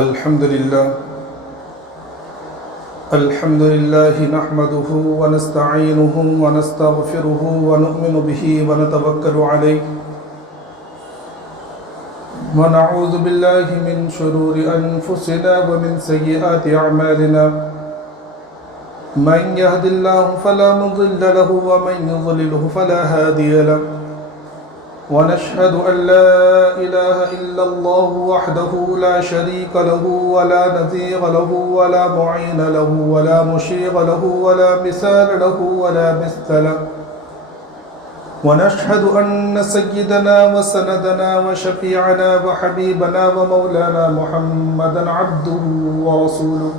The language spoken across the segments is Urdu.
الحمد لله نحمده ونستعينه ونستغفره ونؤمن به ونتوكل عليه ونعوذ بالله من شرور أنفسنا ومن سيئات أعمالنا من يهد الله فلا مضل له ومن يضلله فلا هادي له ونشهد أن لا إله إلا الله وحده لا شريك له ولا نظير له ولا معين له ولا مشير له ولا مثال له ولا مثل له ونشهد أن سيدنا وسندنا وشفيعنا وحبيبنا ومولانا محمدا عبده ورسوله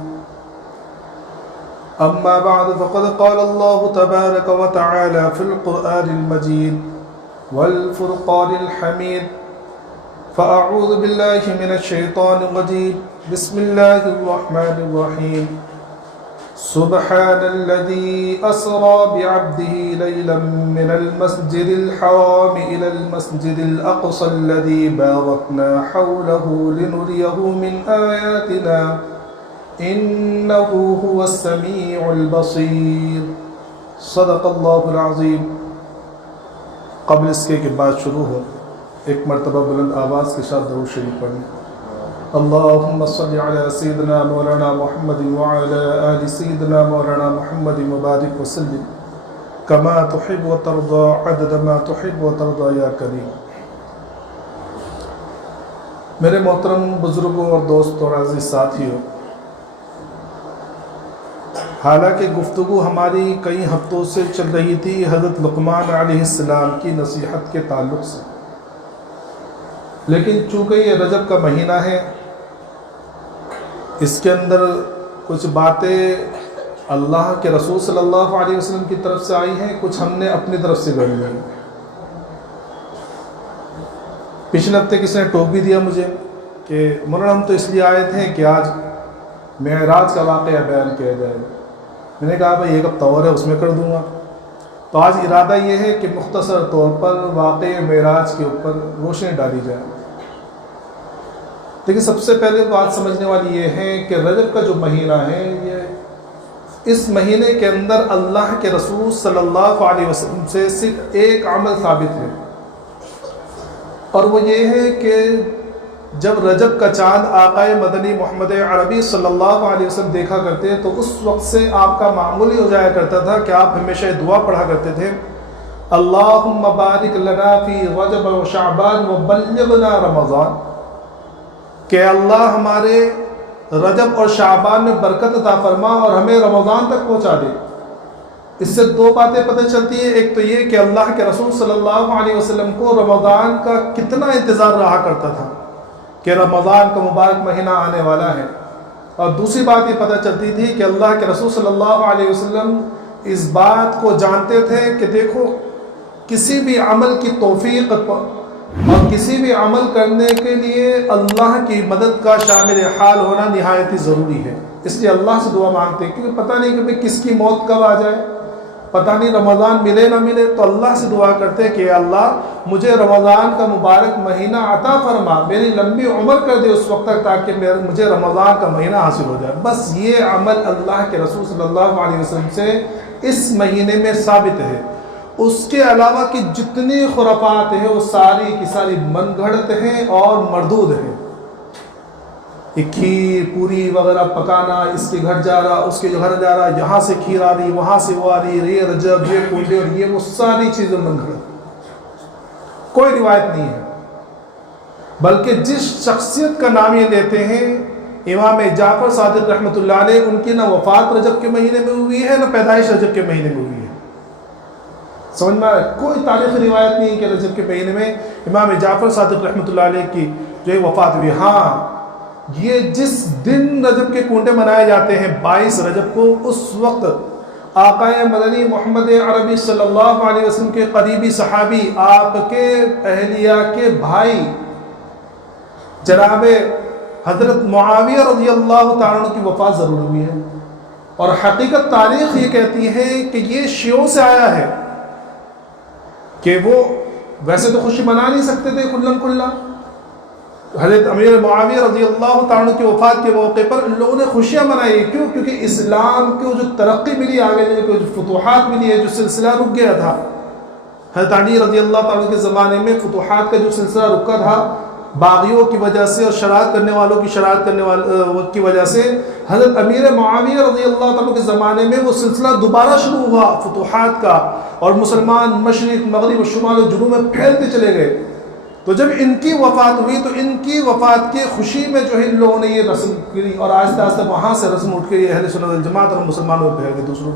أما بعد فقد قال الله تبارك وتعالى في القرآن المجيد والفرقان الحميد فأعوذ بالله من الشيطان الرجيم بسم الله الرحمن الرحيم سبحان الذي أسرى بعبده ليلا من المسجد الحرام إلى المسجد الأقصى الذي باركنا حوله لنريه من آياتنا إنه هو السميع البصير صدق الله العظيم. قبل اس کے کہ بات شروع ہو ایک مرتبہ بلند آواز کے ساتھ درود شریف پڑھیں. اللہم صلی علی سیدنا مولانا محمد وعلی آل سیدنا مولانا محمد مبارک وسلم کما تحب وترضى عدد ما تحب وترضى یا کریم. میرے محترم بزرگوں اور دوستوں اور عزیز ساتھیوں، حالانکہ گفتگو ہماری کئی ہفتوں سے چل رہی تھی حضرت لقمان علیہ السلام کی نصیحت کے تعلق سے، لیکن چونکہ یہ رجب کا مہینہ ہے، اس کے اندر کچھ باتیں اللہ کے رسول صلی اللہ علیہ وسلم کی طرف سے آئی ہیں، کچھ ہم نے اپنی طرف سے گڑھ لی. پچھلے ہفتے کسی نے ٹوک بھی دیا مجھے کہ مولانا ہم تو اس لیے آئے تھے کہ آج معراج کا واقعہ بیان کیا جائے. میں نے کہا بھائی ایک ہفتہ اور ہے اس میں کر دوں گا. تو آج ارادہ یہ ہے کہ مختصر طور پر واقعہ معراج کے اوپر روشنی ڈالی جائے. لیکن سب سے پہلے بات سمجھنے والی یہ ہے کہ رجب کا جو مہینہ ہے، یہ اس مہینے کے اندر اللہ کے رسول صلی اللہ علیہ وسلم سے صرف ایک عمل ثابت ہے، اور وہ یہ ہے کہ جب رجب کا چاند آقا مدنی محمد عربی صلی اللہ علیہ وسلم دیکھا کرتے تو اس وقت سے آپ کا معمول ہی ہو جایا کرتا تھا کہ آپ ہمیشہ دعا پڑھا کرتے تھے، اللہم بارک لنا فی رجب و شعبان و بلغنا رمضان، کہ اللہ ہمارے رجب اور شعبان میں برکت عطا فرما اور ہمیں رمضان تک پہنچا دے. اس سے دو باتیں پتہ چلتی ہیں. ایک تو یہ کہ اللہ کے رسول صلی اللہ علیہ وسلم کو رمضان کا کتنا انتظار رہا کرتا تھا کہ رمضان کا مبارک مہینہ آنے والا ہے، اور دوسری بات یہ پتہ چلتی تھی کہ اللہ کے رسول صلی اللہ علیہ وسلم اس بات کو جانتے تھے کہ دیکھو کسی بھی عمل کی توفیق اور کسی بھی عمل کرنے کے لیے اللہ کی مدد کا شامل حال ہونا نہایت ہی ضروری ہے. اس لیے اللہ سے دعا مانگتے ہیں کیونکہ پتہ نہیں کہ کس کی موت کب آ جائے، پتہ نہیں رمضان ملے نہ ملے. تو اللہ سے دعا کرتے کہ اللہ مجھے رمضان کا مبارک مہینہ عطا فرما، میری لمبی عمر کر دے اس وقت تک تاکہ مجھے رمضان کا مہینہ حاصل ہو جائے. بس یہ عمل اللہ کے رسول صلی اللہ علیہ وسلم سے اس مہینے میں ثابت ہے. اس کے علاوہ کی جتنی خرافات ہیں وہ ساری کی ساری من گھڑت ہیں اور مردود ہیں. کھیر پوری وغیرہ پکانا، اس کے گھر جا رہا اس کے گھر جا رہا، یہاں سے کھیر آ رہی وہاں سے وہ آ رہی، یہ رجب یہ کنڈے اور یہ وہ ساری چیزیں من گھڑت، کوئی روایت نہیں ہے. بلکہ جس شخصیت کا نام یہ لیتے ہیں امام جعفر صادق رحمۃ اللہ علیہ، ان کی نہ وفات رجب کے مہینے میں ہوئی ہے نہ پیدائش رجب کے مہینے میں ہوئی ہے. سمجھ میں کوئی تاریخی روایت نہیں کہ رجب کے مہینے میں امام جعفر صادق رحمۃ اللہ علیہ کی جو ہے وفات ہوئی. ہاں یہ جس دن رجب کے کنڈے منائے جاتے ہیں 22 رجب کو، اس وقت آقا مدنی محمد عربی صلی اللہ علیہ وسلم کے قریبی صحابی آپ کے اہلیہ کے بھائی جناب حضرت معاویہ رضی اللہ تعالیٰ عنہ کی وفات ضرور ہوئی ہے. اور حقیقت تاریخ یہ کہتی ہے کہ یہ شیعوں سے آیا ہے کہ وہ ویسے تو خوشی منا نہیں سکتے تھے کھلم کھلا، حضرت امیر معاویہ رضی اللہ تعالیٰ عنہ کی وفات کے موقع پر ان لوگوں نے خوشیاں منائی. کیوں؟ کیونکہ اسلام کو جو ترقی ملی، آگے جو فتوحات ملی ہے، جو سلسلہ رک گیا تھا. حضرت علی رضی اللہ تعالیٰ کے زمانے میں فتوحات کا جو سلسلہ رکا تھا باغیوں کی وجہ سے اور شرارت کرنے والوں کی شرارت کرنے والوں کی وجہ سے، حضرت امیر معاویہ رضی اللہ تعالیٰ کے زمانے میں وہ سلسلہ دوبارہ شروع ہوا فتوحات کا، اور مسلمان مشرق مغرب و شمال و جنوب میں پھیلتے چلے گئے. تو جب ان کی وفات ہوئی تو ان کی وفات کی خوشی میں جو ہے ان لوگوں نے یہ رسم کی، اور آہستہ آہستہ وہاں سے رسم اٹھ کے یہ اہل سنت والجماعت اور مسلمانوں میں پھیل گئے دوسروں.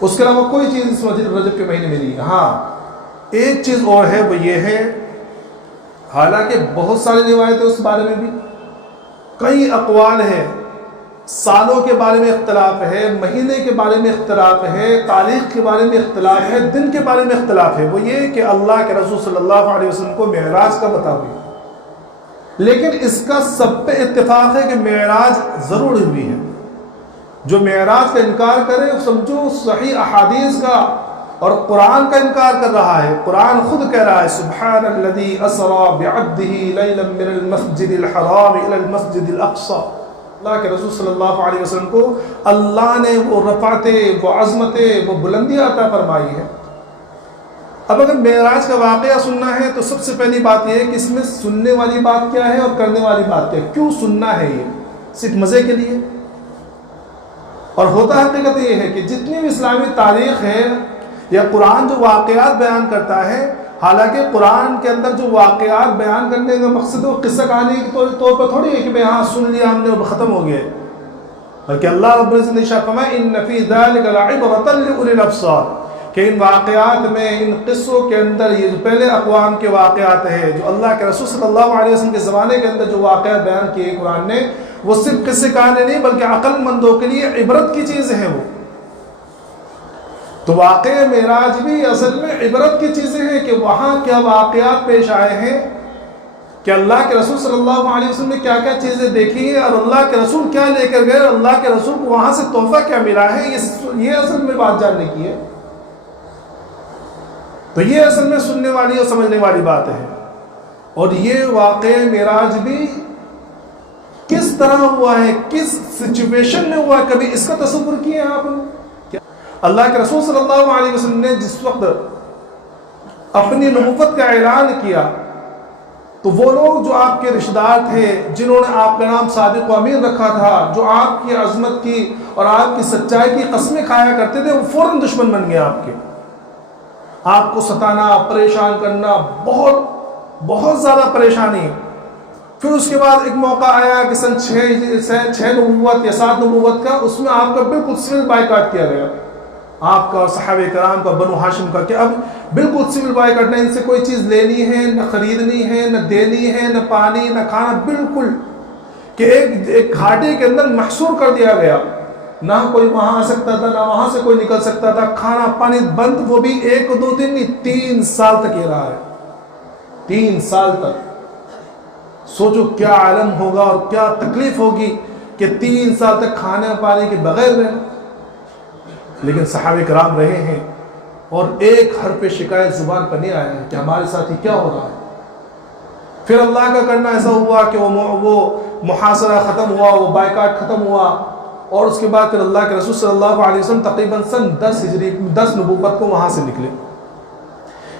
اس کے علاوہ کوئی چیز اس رجب کے مہینے میں نہیں ہے. ہاں ایک چیز اور ہے، وہ یہ ہے، حالانکہ بہت ساری روایتیں اس بارے میں بھی، کئی اقوال ہیں، سالوں کے بارے میں اختلاف ہے، مہینے کے بارے میں اختلاف ہے، تاریخ کے بارے میں اختلاف ہے، دن کے بارے میں اختلاف ہے. وہ یہ کہ اللہ کے رسول صلی اللہ علیہ وسلم کو معراج کب عطا ہوئی، لیکن اس کا سب پہ اتفاق ہے کہ معراج ضرور ہوئی ہے. جو معراج کا انکار کرے سمجھو صحیح احادیث کا اور قرآن کا انکار کر رہا ہے. قرآن خود کہہ رہا ہے سبحان الذی اسری بعبدہ لیلا من المسجد الحرام الی المسجد الاقصی. اللہ کے رسول صلی اللہ علیہ وسلم کو اللہ نے وہ رفعتیں، وہ عظمتیں، وہ بلندیاں عطا فرمائی ہے. اب اگر معراج کا واقعہ سننا ہے تو سب سے پہلی بات یہ ہے کہ اس میں سننے والی بات کیا ہے اور کرنے والی بات کیا ہے. کیوں سننا ہے؟ یہ صرف مزے کے لیے؟ اور ہوتا حقیقت یہ ہے کہ جتنی بھی اسلامی تاریخ ہے یا قرآن جو واقعات بیان کرتا ہے، حالانکہ قرآن کے اندر جو واقعات بیان کرنے کا مقصد وہ قصہ کہانی کے طور پر تھوڑی ہے کہ ہاں سن لیا ہم نے اور ختم ہو گیا، بلکہ اللہ رب العزت نے ارشاد فرمایا ان فی ذلک لعبرۃ لأولی الابصار، کہ ان واقعات میں، ان قصوں کے اندر، یہ جو پہلے اقوام کے واقعات ہیں، جو اللہ کے رسول صلی اللہ علیہ وسلم کے زمانے کے اندر جو واقعات بیان کیے قرآن نے، وہ صرف قصے کہانی نہیں بلکہ عقل مندوں کے لیے عبرت کی چیزیں ہیں. وہ تو واقع معراج بھی اصل میں عبرت کی چیزیں ہیں کہ وہاں کیا واقعات پیش آئے ہیں، کہ اللہ کے رسول صلی اللہ علیہ وسلم نے کیا کیا چیزیں دیکھی ہیں، اور اللہ کے رسول کیا لے کر گئے، اور اللہ کے رسول کو وہاں سے تحفہ کیا ملا ہے. یہ اصل میں بات جاننے کی ہے. تو یہ اصل میں سننے والی اور سمجھنے والی بات ہے. اور یہ واقع معراج بھی کس طرح ہوا ہے، کس سچویشن میں ہوا ہے، کبھی اس کا تصور کیے ہیں آپ نے؟ اللہ کے رسول صلی اللہ علیہ وسلم نے جس وقت اپنی نبوت کا اعلان کیا تو وہ لوگ جو آپ کے رشتہ دار تھے، جنہوں نے آپ کا نام صادق و امین رکھا تھا، جو آپ کی عظمت کی اور آپ کی سچائی کی قسمیں کھایا کرتے تھے، وہ فوراً دشمن بن گئے آپ کے. آپ کو ستانا، پریشان کرنا، بہت زیادہ پریشانی. پھر اس کے بعد ایک موقع آیا کہ سن 6 نبوت یا 7 نبوت کا، اس میں آپ کا بالکل سول بائیکاٹ کیا گیا، آپ کا اور صحابہ کرام کا، بنو ہاشم کا، کہ اب بالکل سول بائیکاٹ، نہ ان سے کوئی چیز لینی ہے، نہ خریدنی ہے، نہ دینی ہے، نہ پانی، نہ کھانا، بالکل کہ ایک گھاٹی کے اندر محصور کر دیا گیا. نہ کوئی وہاں آ سکتا تھا، نہ وہاں سے کوئی نکل سکتا تھا. کھانا پانی بند، وہ بھی 1-2 دن نہیں، 3 سال تک یہ رہا ہے. 3 سال تک. سوچو کیا عالم ہوگا اور کیا تکلیف ہوگی کہ 3 سال تک کھانے پانے کے بغیر رہنا. لیکن صحابہ کرام رہے ہیں اور ایک حرف شکایت زبان پر نہیں آیا ہے کہ ہمارے ساتھ ہی کیا ہو رہا ہے. پھر اللہ کا کرنا ایسا ہوا کہ وہ محاصرہ ختم ہوا، وہ بائیکاٹ ختم ہوا، اور اس کے بعد پھر اللہ کے رسول صلی اللہ علیہ وسلم تقریباً سن 10 ہجری 10 نبوت کو وہاں سے نکلے.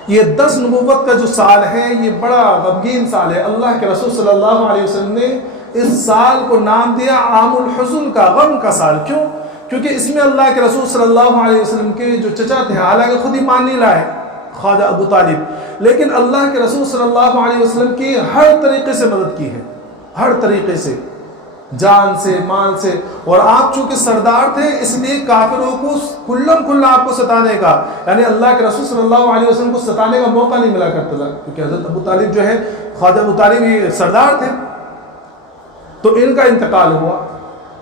یہ 10 نبوت کا جو سال ہے یہ بڑا غمگین سال ہے. اللہ کے رسول صلی اللہ علیہ وسلم نے اس سال کو نام دیا عام الحزن کا، غم کا سال. کیوں؟ کیونکہ اس میں اللہ کے رسول صلی اللہ علیہ وسلم کے جو چچا تھے، حالانکہ خود ایمان نہیں لائے، خواجہ ابو طالب، لیکن اللہ کے رسول صلی اللہ علیہ وسلم کی ہر طریقے سے مدد کی ہے، ہر طریقے سے، جان سے، مال سے. اور آپ چونکہ سردار تھے اس لیے کافروں کو کھلا آپ کو ستانے کا، یعنی اللہ کے رسول صلی اللہ علیہ وسلم کو ستانے کا موقع نہیں ملا کرتا تھا، کیونکہ حضرت ابو طالب جو ہے، خواجہ ابو طالب یہ سردار تھے. تو ان کا انتقال ہوا.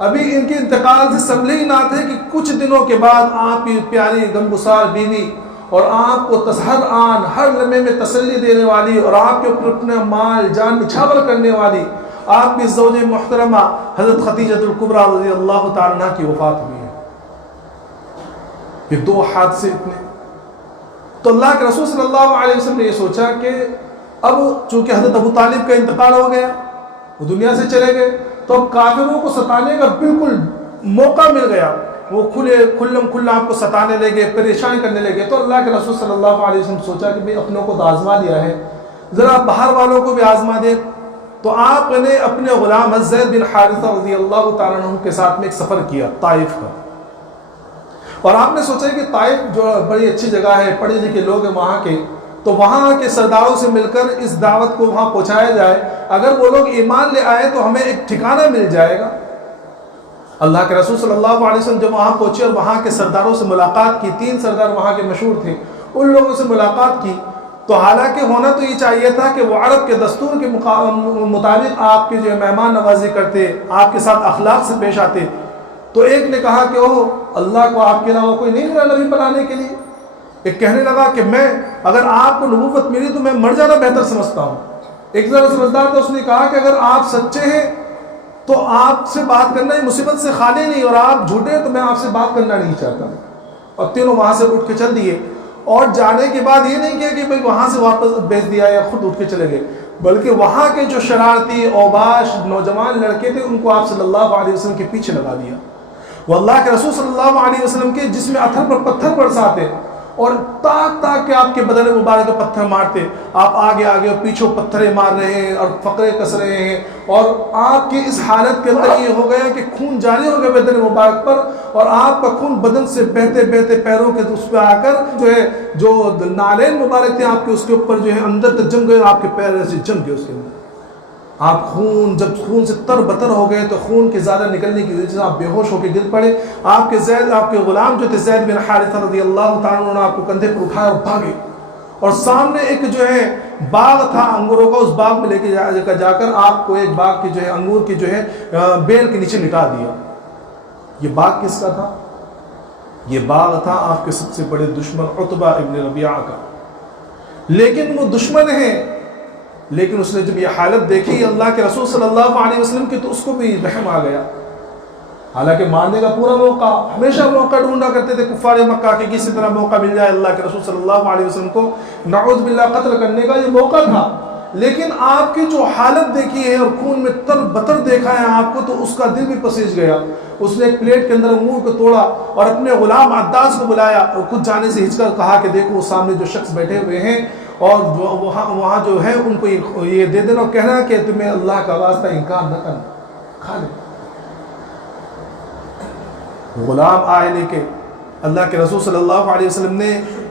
ابھی ان کے انتقال سے سنبھلے ہی نہ تھے کہ کچھ دنوں کے بعد آپ کی پیاری غمگسار بیوی اور آپ کو ہر آن ہر لمحے میں تسلی دینے والی اور آپ کے اوپر اپنا مال جان نچھاور کرنے والی آپ کی زوج محترمہ حضرت خدیجہ الکبریٰ رضی اللہ تعالیٰ عنہ کی وفات ہوئی ہے. یہ 2 حادثے اتنے. تو اللہ کے رسول صلی اللہ علیہ وسلم نے یہ سوچا کہ اب چونکہ حضرت ابو طالب کا انتقال ہو گیا، وہ دنیا سے چلے گئے، تو اب کافروں کو ستانے کا بالکل موقع مل گیا، وہ کھلم کھلا آپ کو ستانے لگے، پریشان کرنے لگے۔ تو اللہ کے رسول صلی اللہ علیہ وسلم سوچا کہ بھئی اپنوں کو تو آزما دیا ہے، ذرا باہر والوں کو بھی آزما دے۔ تو آپ نے اپنے غلام زید بن حارثہ رضی اللہ تعالیٰ عنہ کے ساتھ میں ایک سفر کیا طائف کا، اور آپ نے سوچا کہ طائف جو بڑی اچھی جگہ ہے، پڑھے لکھے لوگ ہیں وہاں کے، تو وہاں کے سرداروں سے مل کر اس دعوت کو وہاں پہنچایا جائے، اگر وہ لوگ ایمان لے آئے تو ہمیں ایک ٹھکانہ مل جائے گا۔ اللہ کے رسول صلی اللہ علیہ وسلم جب وہاں پہنچے اور وہاں کے سرداروں سے ملاقات کی، 3 سردار وہاں کے مشہور تھے، ان لوگوں سے ملاقات کی، تو حالانکہ ہونا تو یہ چاہیے تھا کہ وہ عرب کے دستور کے مطابق آپ کی جو مہمان نوازی کرتے، آپ کے ساتھ اخلاق سے پیش آتے، تو ایک نے کہا کہ اوہ اللہ کو آپ کے علاوہ کوئی نہیں ملا نبی بنانے کے لیے۔ ایک کہنے لگا کہ میں اگر آپ کو نبوت ملی تو میں مر جانا بہتر سمجھتا ہوں۔ ایک ذرا سمجھدار تھا، اس نے کہا کہ اگر آپ سچے ہیں تو آپ سے بات کرنا ہی مصیبت سے خالی نہیں، اور آپ جھوٹے ہیں تو میں آپ سے بات کرنا نہیں چاہتا۔ اور تینوں وہاں سے اٹھ کے چل دیے، اور جانے کے بعد یہ نہیں کیا کہ بھئی وہاں سے واپس بھیج دیا یا خود اٹھ کے چلے گئے، بلکہ وہاں کے جو شرارتی اوباش نوجوان لڑکے تھے ان کو آپ صلی اللہ علیہ وسلم کے پیچھے لگا دیا۔ وہ اللہ کے رسول صلی اللہ علیہ وسلم کے جسم اتھر پر پتھر برساتے اور تاک تاک کے آپ کے بدن مبارک پر پتھر مارتے، آپ آگے آگے اور پیچھے پتھریں مار رہے ہیں اور فقرے کس رہے ہیں، اور آپ کی اس حالت کے اندر یہ ہو گیا کہ خون جاری ہو گیا بدن مبارک پر، اور آپ کا خون بدن سے بہتے بہتے پیروں کے اس پہ آ کر جو نالین مبارک تھے آپ کے اس کے اوپر اندر تک جم گئے، آپ کے پیر ایسے جم گئے اس کے اندر۔ آپ جب خون سے تر بتر ہو گئے تو خون کے زیادہ نکلنے کی وجہ سے آپ بے ہوش ہو کے گر پڑے۔ آپ کے غلام جو تھے زید بن حارثہ رضی اللہ تعالیٰ عنہ آپ کو کندھے پر اٹھایا اور بھاگے، اور سامنے ایک باغ تھا انگوروں کا، اس باغ میں لے کے جا کر آپ کو ایک باغ کی انگور کی بیل کے نیچے لٹا دیا۔ یہ باغ کس کا تھا؟ یہ باغ تھا آپ کے سب سے بڑے دشمن عتبہ ابن ربیعہ کا۔ لیکن وہ دشمن ہیں، لیکن اس نے جب یہ حالت دیکھی اللہ کے رسول صلی اللہ علیہ وسلم کی تو اس کو بھی رحم آ گیا۔ حالانکہ مارنے کا پورا موقع، ہمیشہ موقع ڈھونڈا کرتے تھے کفار مکہ کے، کسی طرح موقع مل جائے اللہ کے رسول صلی اللہ علیہ وسلم کو نعوذ باللہ قتل کرنے کا، یہ موقع تھا۔ لیکن آپ کی جو حالت دیکھی ہے اور خون میں تر بتر دیکھا ہے آپ کو، تو اس کا دل بھی پسیج گیا۔ اس نے ایک پلیٹ کے اندر انگور کو توڑا اور اپنے غلام عداس کو بلایا اور خود جانے سے ہچکر کہا کہ دیکھو سامنے جو شخص بیٹھے ہوئے ہیں اور وہاں جو ہے ان کو یہ دے دینا اور کہنا کہ تمہیں اللہ کا واسطہ انکار نہ کرنا، کھا لے۔ غلام آئے لے کے اللہ کے رسول صلی اللہ علیہ وسلم نے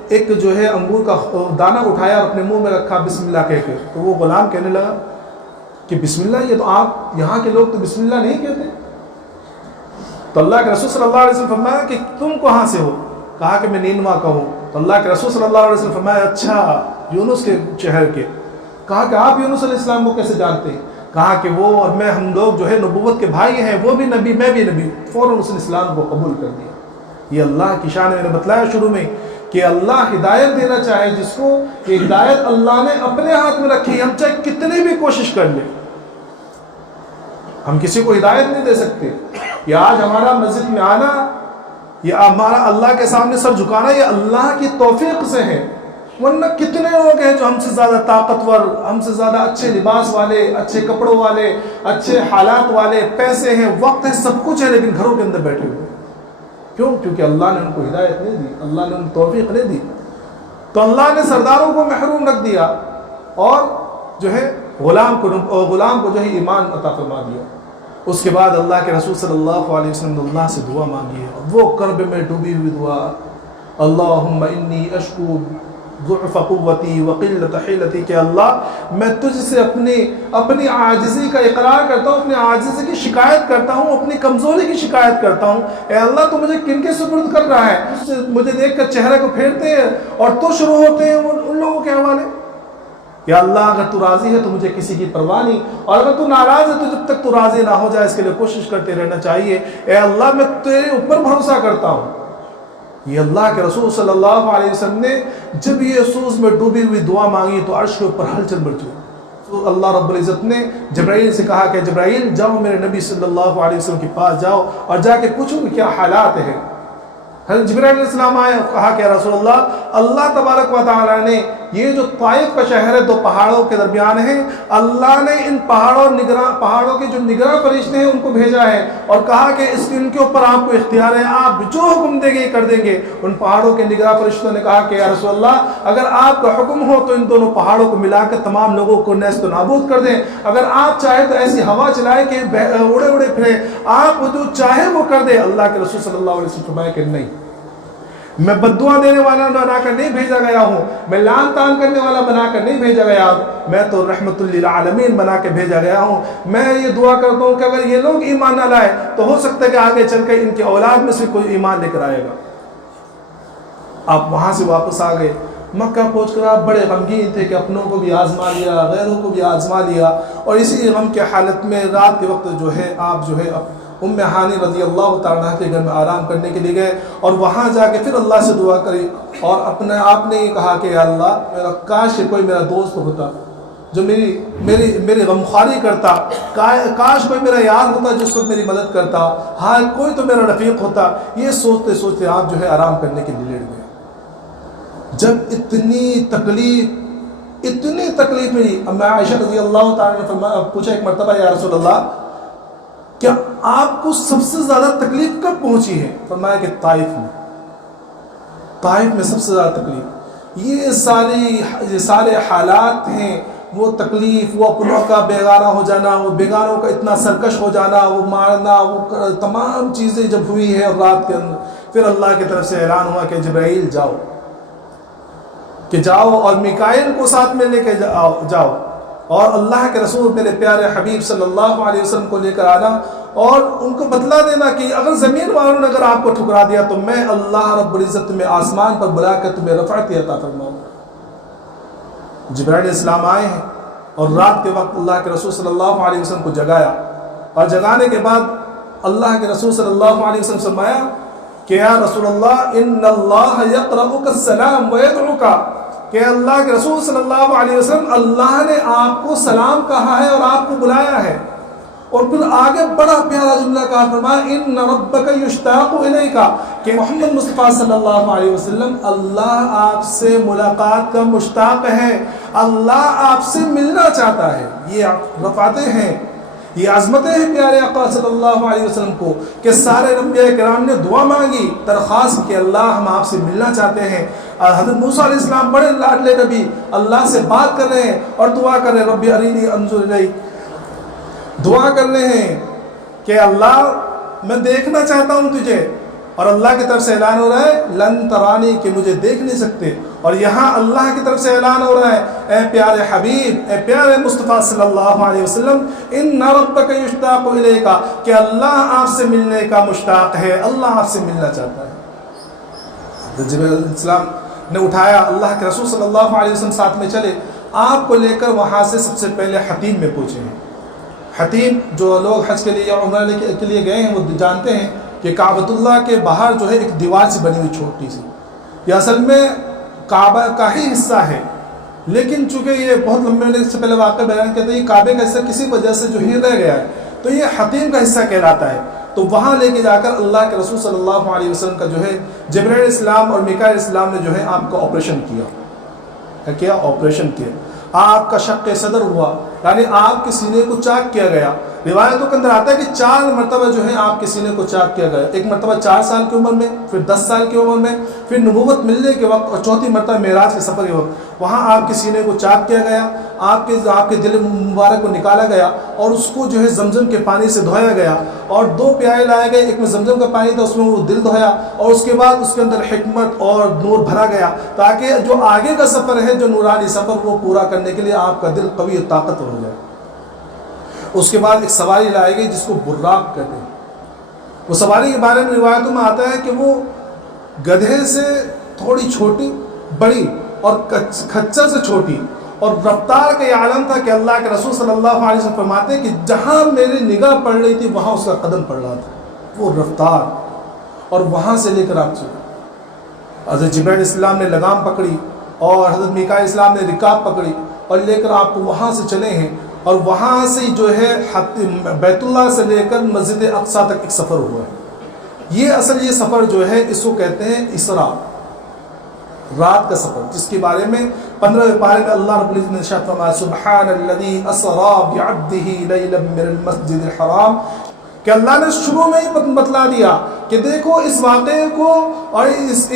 ایک انگور کا دانہ اٹھایا اور اپنے منہ میں رکھا بسم اللہ کہہ کے، تو وہ غلام کہنے لگا کہ بسم اللہ، یہ تو آپ یہاں کے لوگ تو بسم اللہ نہیں کہتے۔ تو اللہ کے رسول صلی اللہ علیہ وسلم فرمایا کہ تم کہاں سے ہو؟ کہا کہ میں نینوا کا ہوں۔ تو اللہ کے رسول صلی اللہ علیہ وسلم فرمایا اچھا یونس کے شہر کے۔ کہا کہ آپ یونس علیہ السلام کو کیسے جانتے ہیں؟ کہا کہ وہ اور میں ہم لوگ نبوت کے بھائی ہیں، وہ بھی نبی میں بھی نبی۔ فوراً اس نے اسلام کو قبول کر دیا۔ یہ اللہ کی شان ہے۔ میں نے بتلایا شروع میں کہ اللہ ہدایت دینا چاہے جس کو، یہ ہدایت اللہ نے اپنے ہاتھ میں رکھی، ہم چاہے کتنے بھی کوشش کر لیں ہم کسی کو ہدایت نہیں دے سکتے۔ یہ آج ہمارا مسجد میں آنا، یہ ہمارا اللہ کے سامنے سر جھکانا، یہ اللہ کی توفیق سے ہے، ورنہ کتنے لوگ ہیں جو ہم سے زیادہ طاقتور، ہم سے زیادہ اچھے لباس والے، اچھے کپڑوں والے، اچھے حالات والے، پیسے ہیں، وقت ہے، سب کچھ ہے، لیکن گھروں کے اندر بیٹھے ہوئے۔ کیوں؟ کیونکہ اللہ نے ان کو ہدایت نہیں دی، اللہ نے ان کو توفیق نہیں دی۔ تو اللہ نے سرداروں کو محروم رکھ دیا اور غلام کو ایمان عطا فرما دیا۔ اس کے بعد اللہ کے رسول صلی اللہ علیہ وسلم نے اللہ سے دعا مانگی ہے، وہ کرب میں ڈوبی ہوئی دعا، اللہم انی اشکو ضعف قوتی وقلت حیلتی، کہ اللہ میں تجھ سے اپنی عاجزی کا اقرار کرتا ہوں، اپنی عاجزی کی شکایت کرتا ہوں، اپنی کمزوری کی شکایت کرتا ہوں۔ اے اللہ تو مجھے کن کے سپرد کر رہا ہے؟ مجھے دیکھ کر چہرے کو پھیرتے ہیں اور تو شروع ہوتے ہیں ان لوگوں کے حوالے۔ یا اللہ اگر تو راضی ہے تو مجھے کسی کی پرواہ نہیں، اور اگر تو ناراض ہے تو جب تک تو راضی نہ ہو جائے اس کے لیے کوشش کرتے رہنا چاہیے۔ اے اللہ میں تیرے اوپر بھروسہ کرتا ہوں۔ یہ اللہ کے رسول صلی اللہ علیہ وسلم نے جب یہ سوز میں ڈوبی ہوئی دعا مانگی تو عرش کے اوپر ہلچل مچ گئی۔ تو اللہ رب العزت نے جبرائیل سے کہا کہ جبرائیل جاؤ میرے نبی صلی اللہ علیہ وسلم کے پاس جاؤ اور جا کے پوچھو کہ کیا حالات ہیں۔ حضرت جبرائیل علیہ السلام آئے اور کہا کہ رسول اللہ تبارک و تعالی نے یہ جو طائف کا شہر ہے 2 پہاڑوں کے درمیان ہے، اللہ نے ان پہاڑوں کے جو نگراں فرشتے ہیں ان کو بھیجا ہے اور کہا کہ ان کے اوپر آپ کو اختیار ہے، آپ جو حکم دیں گے کر دیں گے۔ ان پہاڑوں کے نگراں فرشتوں نے کہا کہ یا رسول اللہ اگر آپ کا حکم ہو تو ان دونوں پہاڑوں کو ملا کر تمام لوگوں کو نیست و نابود کر دیں، اگر آپ چاہیں تو ایسی ہوا چلائے کہ اڑے اڑے پھرے، آپ جو چاہے وہ کر دے۔ اللہ کے رسول صلی اللہ علیہ وسلم فرمایا کہ نہیں، میں بددعا دینے والا بنا کر نہیں بھیجا گیا ہوں، میں لعن طعن کرنے والا بنا کر نہیں بھیجا گیا ہوں، میں تو رحمت للعالمین بنا کے بھیجا گیا ہوں۔ میں یہ دعا کرتا ہوں کہ اگر یہ لوگ ایمان نہ لائے تو ہو سکتا ہے کہ آگے چل کے ان کی اولاد میں سے کوئی ایمان لے کر آئے گا۔ آپ وہاں سے واپس آ گئے، مکہ پہنچ کر آپ بڑے غمگین تھے کہ اپنوں کو بھی آزما لیا، غیروں کو بھی آزما لیا، اور اسی غم کے حالت میں رات کے وقت جو ہے آپ جو ہے ام ہانی رضی اللہ تعالیٰ کے گھر میں آرام کرنے کے لیے گئے، اور وہاں جا کے پھر اللہ سے دعا کری اور آپ نے یہ کہا کہ یا اللہ کاش کوئی میرا دوست ہوتا جو میری غمخواری کرتا، کاش کوئی میرا یار ہوتا جس وقت میری مدد کرتا، ہاں کوئی تو میرا رفیق ہوتا۔ یہ سوچتے سوچتے آپ جو ہے آرام کرنے کے لیے لیٹ گئے۔ جب اتنی تکلیف ملی، اما عائشہ رضی اللہ تعالیٰ نے پوچھا ایک مرتبہ یا رسول اللہ کیا آپ کو سب سے زیادہ تکلیف کب پہنچی ہے؟ فرمایا کہ طائف میں سب سے زیادہ تکلیف۔ یہ سارے حالات ہیں، وہ تکلیف، وہ اپنوں کا بیگانہ ہو جانا، وہ بیگانوں کا اتنا سرکش ہو جانا، وہ مارنا، وہ تمام چیزیں جب ہوئی ہے رات کے اندر، پھر اللہ کی طرف سے اعلان ہوا کہ جبرائیل جاؤ اور میکائیل کو ساتھ میں لے کے جاؤ، اور اللہ کے رسول میرے پیارے حبیب صلی اللہ علیہ وسلم کو لے کر آنا اور ان کو بتلا دینا کہ اگر زمین والوں نے اگر آپ کو ٹھکرا دیا تو میں اللہ رب العزت میں آسمان پر بلا کر تمہیں رفعت عطا فرماؤں۔ جبرائیل علیہ السلام آئے ہیں اور رات کے وقت اللہ کے رسول صلی اللہ علیہ وسلم کو جگایا، اور جگانے کے بعد اللہ کے رسول صلی اللہ علیہ وسلم سے فرمایا کہ یا رسول اللہ ان اللہ یقرؤک السلام ویدعوک، کہ اللہ کے رسول صلی اللہ علیہ وسلم اللہ نے آپ کو سلام کہا ہے اور آپ کو بلایا ہے، اور پھر آگے بڑا پیارا جملہ کہا، فرمایا ان ربک یشتاق الیک، کہ محمد مصطفیٰ صلی اللہ علیہ وسلم اللہ آپ سے ملاقات کا مشتاق ہے، اللہ آپ سے ملنا چاہتا ہے۔ یہ رفعتیں ہیں، یہ عظمتیں ہیں پیارے آقا صلی اللہ علیہ وسلم کو کہ سارے انبیاء کرام نے دعا مانگی، درخواست کہ اللہ ہم آپ سے ملنا چاہتے ہیں۔ حضرت موسیٰ علیہ السلام بڑے لاڈلے نبی اللہ سے بات کر رہے ہیں اور دعا کر رہے ہیں، ربی ارینی انظر الیک، دعا کر رہے ہیں کہ اللہ میں دیکھنا چاہتا ہوں تجھے، اور اللہ کی طرف سے اعلان ہو رہا ہے لن ترانی، کہ مجھے دیکھ نہیں سکتے، اور یہاں اللہ کی طرف سے اعلان ہو رہا ہے اے پیارے حبیب، اے پیارے مصطفیٰ صلی اللہ علیہ وسلم ان ربک یشتاق الیک، کہ اللہ آپ سے ملنے کا مشتاق ہے، اللہ آپ سے ملنا چاہتا ہے۔ جبرائیل علیہ السلام نے اٹھایا، اللہ کے رسول صلی اللہ علیہ وسلم ساتھ میں چلے، آپ کو لے کر وہاں سے سب سے پہلے حتیم میں پہنچے ہیں۔ حتیم جو لوگ حج کے لیے یا عمرہ کے لیے گئے ہیں وہ جانتے ہیں کہ کعبۃ اللہ کے باہر جو ہے ایک دیوار سے بنی ہوئی چھوٹی سی، یہ اصل میں کعبہ کا ہی حصہ ہے، لیکن چونکہ یہ بہت لمبے ہونے سے پہلے واقعہ بیان کرتے ہیں یہ کعبے کا حصہ کسی وجہ سے جو ہی رہ گیا ہے تو یہ حتیم کا حصہ کہلاتا ہے۔ تو وہاں لے کے جا کر اللہ کے رسول صلی اللہ علیہ وسلم کا جو ہے جبرائیل علیہ السلام اور میکائیل علیہ السلام نے جو ہے آپ کا آپریشن کیا، آپریشن کیا، آپ کا شق صدر ہوا، یعنی آپ کے سینے کو چاک کیا گیا۔ روایتوں کے اندر آتا ہے کہ 4 مرتبہ جو ہے آپ کے سینے کو چاک کیا گیا، ایک مرتبہ 4 سال کی عمر میں، پھر 10 سال کی عمر میں، پھر نبوت ملنے کے وقت، اور چوتھی مرتبہ معراج کے سفر کے وقت وہاں آپ کے سینے کو چاک کیا گیا، آپ کے دل مبارک کو نکالا گیا اور اس کو جو ہے زمزم کے پانی سے دھویا گیا، اور 2 پیالے لائے گئے، ایک میں زمزم کا پانی تھا اس میں وہ دل دھویا، اور اس کے بعد اس کے اندر حکمت اور نور بھرا گیا تاکہ جو آگے کا سفر ہے جو نورانی سفر وہ پورا کرنے کے لیے آپ کا دل قوی اور طاقتور ہو جائے۔ اس کے بعد ایک سواری لائی گئی جس کو براق کہتے ہیں۔ وہ سواری کے بارے میں روایتوں میں آتا ہے کہ وہ گدھے سے تھوڑی چھوٹی، بڑی اور کھچر سے چھوٹی، اور رفتار کا یہ عالم تھا کہ اللہ کے رسول صلی اللہ علیہ وسلم فرماتے ہیں کہ جہاں میری نگاہ پڑ رہی تھی وہاں اس کا قدم پڑ رہا تھا، وہ رفتار، اور وہاں سے لے کر آپ چلے۔ حضرت جبرائیل علیہ السلام نے لگام پکڑی اور حضرت میکائیل علیہ السلام نے رکاب پکڑی اور لے کر آپ کو وہاں سے چلے ہیں، اور وہاں سے جو ہے بیت اللہ سے لے کر مسجد اقصیٰ تک ایک سفر ہوا ہے۔ یہ سفر جو ہے اس کو کہتے ہیں اسراء، رات کا سفر، جس کے بارے میں 15ویں پارے میں اللہ رب العزت نے ارشاد فرمایا سبحان الذی اسری بعبدہ لیلا من المسجد الحرام، کہ اللہ نے شروع میں ہی بتلا دیا کہ دیکھو اس واقعے کو اور اس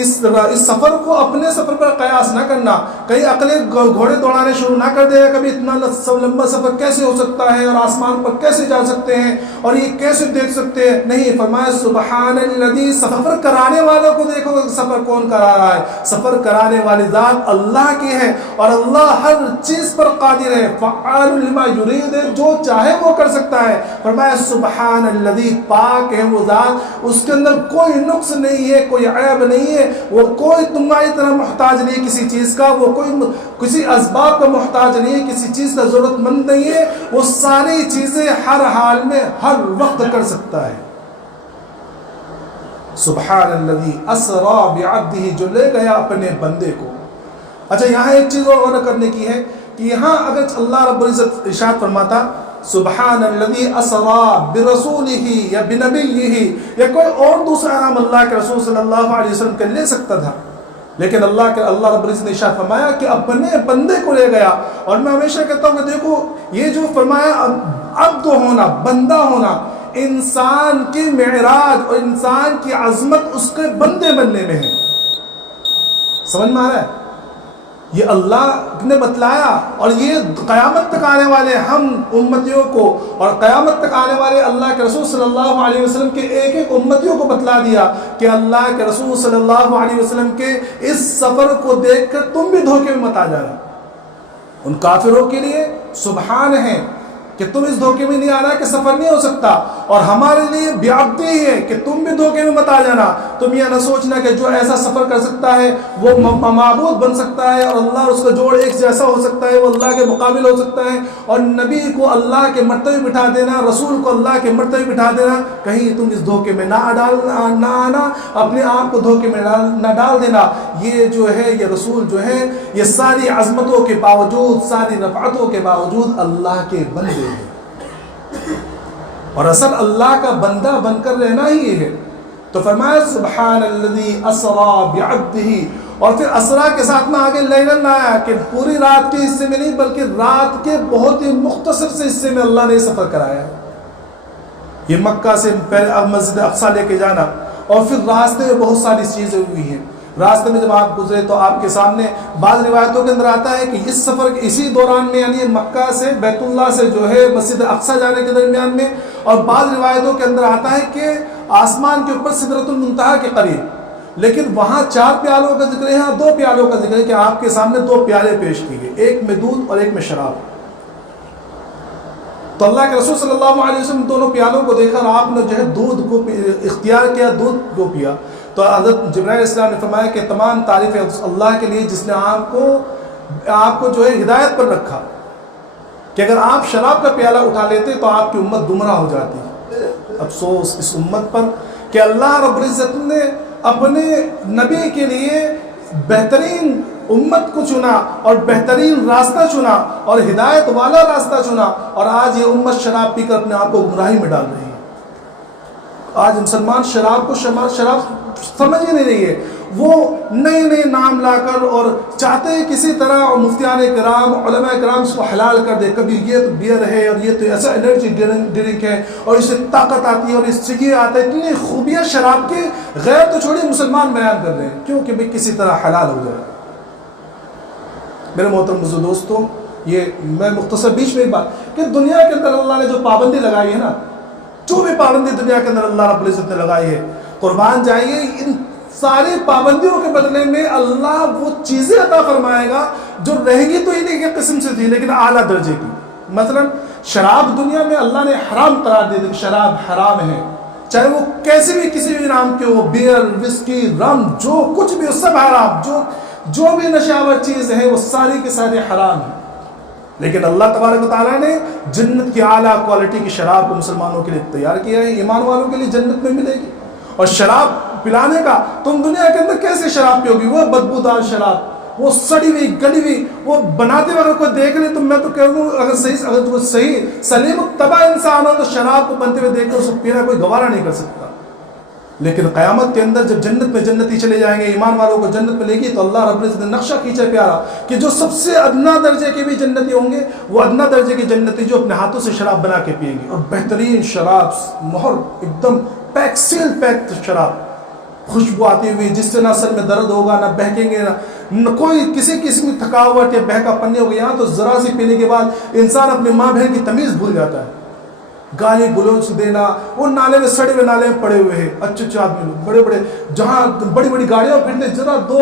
سفر کو اپنے سفر پر قیاس نہ کرنا، کہیں عقلیں گھوڑے دوڑانے شروع نہ کر دے کبھی اتنا لمبا سفر کیسے ہو سکتا ہے اور آسمان پر کیسے جا سکتے ہیں اور یہ کیسے دیکھ سکتے ہیں، نہیں، فرمایا سبحان الذی، سفر کرانے والوں کو دیکھو سفر کون کرا رہا ہے، سفر کرانے والی ذات اللہ کی ہے اور اللہ ہر چیز پر قادر ہے، فعال لما یرید ہے، جو چاہے وہ کر سکتا ہے۔ فرمایا سبحان الذی، پاک ہے وہ ذات، اس کے اندر کوئی نقص نہیں ہے، کوئی عیب نہیں ہے، وہ کوئی تمہاری طرح محتاج نہیں کسی چیز کا، وہ کوئی کسی اسباب کا محتاج نہیں ہے، کسی چیز کا ضرورت مند نہیں ہے، وہ ساری چیزیں ہر حال میں ہر وقت کر سکتا ہے۔ سبحان الذی اسری بعبدہ، جو لے گیا اپنے بندے کو۔ اچھا، یہاں ایک چیز اور غور کرنے کی ہے کہ یہاں اگر اللہ رب العزت ارشاد فرماتا سبحان الذی اسری برسولہ یا بنبیہ، یا کوئی اور دوسرا نام اللہ کے رسول صلی اللہ علیہ وسلم کے لے سکتا تھا، لیکن اللہ رب العزت نے ارشاد فرمایا کہ اپنے بندے کو لے گیا۔ اور میں ہمیشہ کہتا ہوں کہ دیکھو یہ جو فرمایا عبد ہونا، بندہ ہونا، انسان کی معراج اور انسان کی عظمت اس کے بندے بننے میں ہے۔ سمجھ میں آ رہا ہے؟ یہ اللہ نے بتلایا، اور یہ قیامت تک آنے والے ہم امتیوں کو اور قیامت تک آنے والے اللہ کے رسول صلی اللہ علیہ وسلم کے ایک ایک امتیوں کو بتلا دیا کہ اللہ کے رسول صلی اللہ علیہ وسلم کے اس سفر کو دیکھ کر تم بھی دھوکے میں مت آ جانا۔ ان کافروں کے لیے سبحان ہے کہ تم اس دھوکے میں نہیں آنا کہ سفر نہیں ہو سکتا، اور ہمارے لیے بیعبدی ہے کہ تم بھی دھوکے میں مت آ جانا۔ تم یہ نہ سوچنا کہ جو ایسا سفر کر سکتا ہے وہ معبود بن سکتا ہے اور اللہ اس کا جوڑ ایک جیسا ہو سکتا ہے، وہ اللہ کے مقابل ہو سکتا ہے، اور نبی کو اللہ کے مرتبے بٹھا دینا، رسول کو اللہ کے مرتبے بٹھا دینا، کہیں تم اس دھوکے میں نہ آنا، اپنے آپ کو دھوکے میں نہ ڈال دینا۔ یہ جو ہے یہ رسول جو ہے یہ ساری عظمتوں کے باوجود، ساری رفعتوں کے باوجود اللہ کے بندے، اور اصل اللہ کا بندہ بن کر رہنا ہی ہے۔ تو فرمایا سبحان الذی اسری بعبدہ، اور پھر اسرا کے ساتھ میں آگے لیلن آیا کہ پوری رات کے حصے میں نہیں بلکہ رات کے بہت ہی مختصر سے حصے میں اللہ نے سفر کرایا۔ یہ مکہ سے پہلے مسجد اقصی لے کے جانا، اور پھر راستے میں بہت ساری چیزیں ہوئی ہیں۔ راستے میں جب آپ گزرے تو آپ کے سامنے بعض روایتوں کے اندر آتا ہے کہ اس سفر کے اسی دوران میں، یعنی مکہ سے بیت اللہ سے جو ہے مسجد اقصی جانے کے درمیان میں، اور بعض روایتوں کے اندر آتا ہے کہ آسمان کے اوپر سدرۃ المنتہا کے قریب، لیکن وہاں 4 پیالوں کا ذکر ہے، یہاں 2 پیالوں کا ذکر ہے کہ آپ کے سامنے 2 پیالے پیش کیے گئے، ایک میں دودھ اور ایک میں شراب۔ تو اللہ کے رسول صلی اللہ علیہ وسلم دونوں پیالوں کو دیکھا اور آپ نے جو ہے دودھ کو اختیار کیا، دودھ کو پیا۔ تو حضرت جبرائیل علیہ السلام نے فرمایا کہ تمام تعریفیں اللہ کے لیے جس نے آپ کو جو ہے ہدایت پر رکھا، کہ اگر آپ شراب کا پیالہ اٹھا لیتے تو آپ کی امت گمراہ ہو جاتی۔ افسوس اس امت پر کہ اللہ رب العزت نے اپنے نبی کے لیے بہترین امت کو چنا اور بہترین راستہ چنا اور ہدایت والا راستہ چنا، اور آج یہ امت شراب پی کر اپنے آپ کو گمراہی میں ڈال رہی ہے۔ آج مسلمان شراب کو شراب سمجھ ہی نہیں رہی ہے، وہ نئے نئے نام لا کر اور چاہتے ہیں کسی طرح، اور مفتیان کرام علماء کرام اس کو حلال کر دے، کبھی یہ تو بیئر ہے اور یہ تو ایسا انرجی ڈرنک ہے اور اس سے طاقت آتی ہے اور اس سے یہ آتا ہے، اتنی خوبیاں شراب کے غیر تو چھوڑی مسلمان بیان کر رہے ہیں، کیوں کہ بھئی کسی طرح حلال ہو جائے۔ میرے محترم بزرگ دوستوں، یہ میں مختصر بیچ میں ایک بات کہ دنیا کے اندر اللہ نے جو پابندی لگائی ہے نا، جو بھی پابندی دنیا کے اندر اللہ رب العزت نے لگائی ہے، قربان جائیے ان ساری پابندیوں کے بدلے میں اللہ وہ چیزیں عطا فرمائے گا جو رہے گی تو انہیں کی قسم سے تھی لیکن اعلیٰ درجے کی۔ مثلا شراب دنیا میں اللہ نے حرام قرار دے دی کہ شراب حرام ہے، چاہے وہ کیسے بھی کسی بھی نام کے ہو، بیئر، وسکی، رم، جو کچھ بھی سب حرام، جو بھی نشاور چیز ہے وہ ساری کے سارے حرام ہیں۔ لیکن اللہ تبارک و تعالیٰ نے جنت کی اعلیٰ کوالٹی کی شراب کو مسلمانوں کے لیے تیار کیا ہے، ایمان والوں کے لیے جنت میں ملے گی۔ اور شراب پلانے کا، تم دنیا کے اندر کیسے شراب پیو گی؟ وہ بدبودار شراب، وہ سڑی ہوئی گلی ہوئی، وہ بناتے ہوئے اگر کوئی دیکھ لے تو میں تو کہہ دوں اگر وہ صحیح سلیم الطبع انسان ہو تو شراب کو بنتے ہوئے دیکھ کر اس کو پینا کوئی گوارا نہیں کر سکتا۔ لیکن قیامت کے اندر جب جنت میں جنتی چلے جائیں گے، ایمان والوں کو جنت ملے گی، تو اللہ رب العزت نے نقشہ کھینچا پیارا کہ جو سب سے ادنا درجے کے بھی جنتی ہوں گے، وہ ادنا درجے کے جنتی جو اپنے ہاتھوں سے شراب بنا کے پئیں گے، اور بہترین شراب، مہر ایک دم پیک، سیل پیک شراب، خوشبو آتی ہوئی، جس سے نہ سر میں درد ہوگا، نہ بہکیں گے، نہ کوئی کسی قسم کی تھکاوٹ یا بہکا پنی ہوگی۔ یہاں تو ذرا سی پینے کے بعد انسان اپنی ماں بہن کی تمیز بھول جاتا ہے، گالی گلوچ دینا، وہ نالے میں سڑے ہوئے نالے میں پڑے ہوئے ہیں، اچھے اچھے آدمی لوگ، بڑے بڑے، جہاں بڑی بڑی گاڑیاں پھرتے، ذرا دو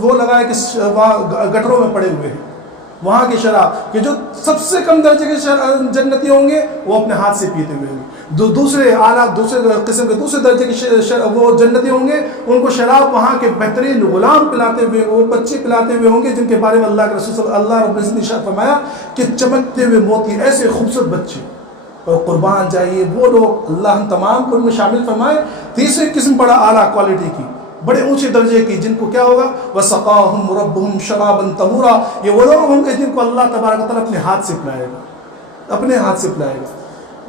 وہ لگائے کہ وہاں گٹروں میں پڑے ہوئے ہیں، وہاں کی شراب کہ جو سب سے کم درجے کے جنتی ہوں گے وہ اپنے ہاتھ سے پیتے ہوئے ہوں گے، دوسرے اعلیٰ دوسرے قسم کے دوسرے درجے کے وہ جنتی ہوں گے، ان کو شراب وہاں کے بہترین غلام پلاتے ہوئے، وہ بچے پلاتے ہوئے ہوں گے، جن کے بارے میں اللہ کے رسول اللہ رب العزت نے ارشاد فرمایا کہ چمکتے ہوئے موتی، ایسے خوبصورت بچے، اور قربان جائیے وہ لوگ، اللہ ہم تمام کو ان میں شامل فرمائے۔ تیسری قسم بڑا اعلیٰ کوالٹی کی، بڑے اونچے درجے کی، جن کو کیا ہوگا، وَسَقَاهُمْ رَبُّهُمْ شَرَابًا طَهُورًا، یہ وہ لوگ ہوں گے جن کو اللہ تبارک و تعالیٰ اپنے ہاتھ سے پلائے گا، اپنے ہاتھ سے پلائے گا۔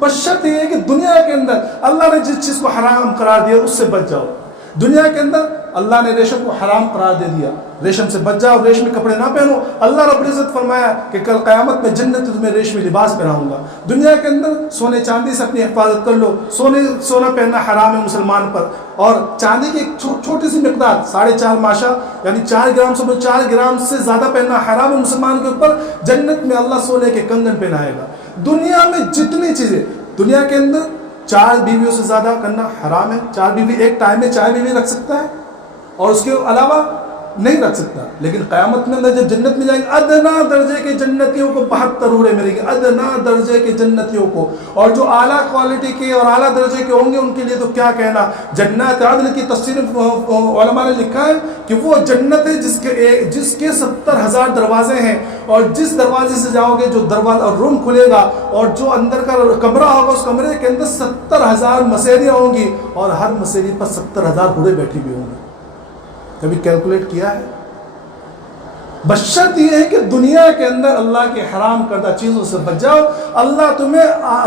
بس شرط یہ ہے کہ دنیا کے اندر اللہ نے جس چیز کو حرام قرار دیا اس سے بچ جاؤ۔ دنیا کے اندر اللہ نے ریشم کو حرام قرار دے دیا، ریشم سے بچ جاؤ، ریشمی کپڑے نہ پہنو۔ اللہ رب العزت فرمایا کہ کل قیامت میں جنت میں تمہیں ریشمی لباس پہناؤں گا۔ دنیا کے اندر سونے چاندی سے اپنی حفاظت کر لو، سونا پہننا حرام ہے مسلمان پر، اور چاندی کی ایک چھوٹی سی مقدار 4.5 ماشا یعنی 4 گرام سے 4 گرام سے زیادہ پہننا حرام ہے مسلمان کے اوپر۔ جنت میں اللہ سونے کے کنگن پہنائے گا۔ دنیا میں جتنی چیزیں، دنیا کے اندر 4 بیویوں سے زیادہ کرنا حرام ہے، 4 بیوی ایک ٹائم میں 4 بیوی رکھ سکتا ہے اور اس کے علاوہ نہیں رکھ سکتا، لیکن قیامت میں اندر جب جنت میں جائیں گے، ادنا درجے کے جنتیوں کو 72 حوریں ملیں گی، ادنا درجے کے جنتیوں کو، اور جو اعلیٰ کوالٹی کے اور اعلیٰ درجے کے ہوں گے ان کے لیے تو کیا کہنا۔ جنت عدن کی تفسیر علماء نے لکھا ہے کہ وہ جنت ہے جس کے 70,000 دروازے ہیں، اور جس دروازے سے جاؤ گے، جو دروازہ اور روم کھلے گا، اور جو اندر کا کمرہ ہوگا، اس کمرے کے اندر 70,000 مسیریاں ہوں گی، اور ہر مسیری پر 70,000 حوریں بیٹھی ہوئی ہوں گی۔ کبھی کیلکولیٹ کیا ہے؟ بس شرط یہ ہے کہ دنیا کے اندر اللہ کے حرام کردہ چیزوں سے بچ جاؤ۔ اللہ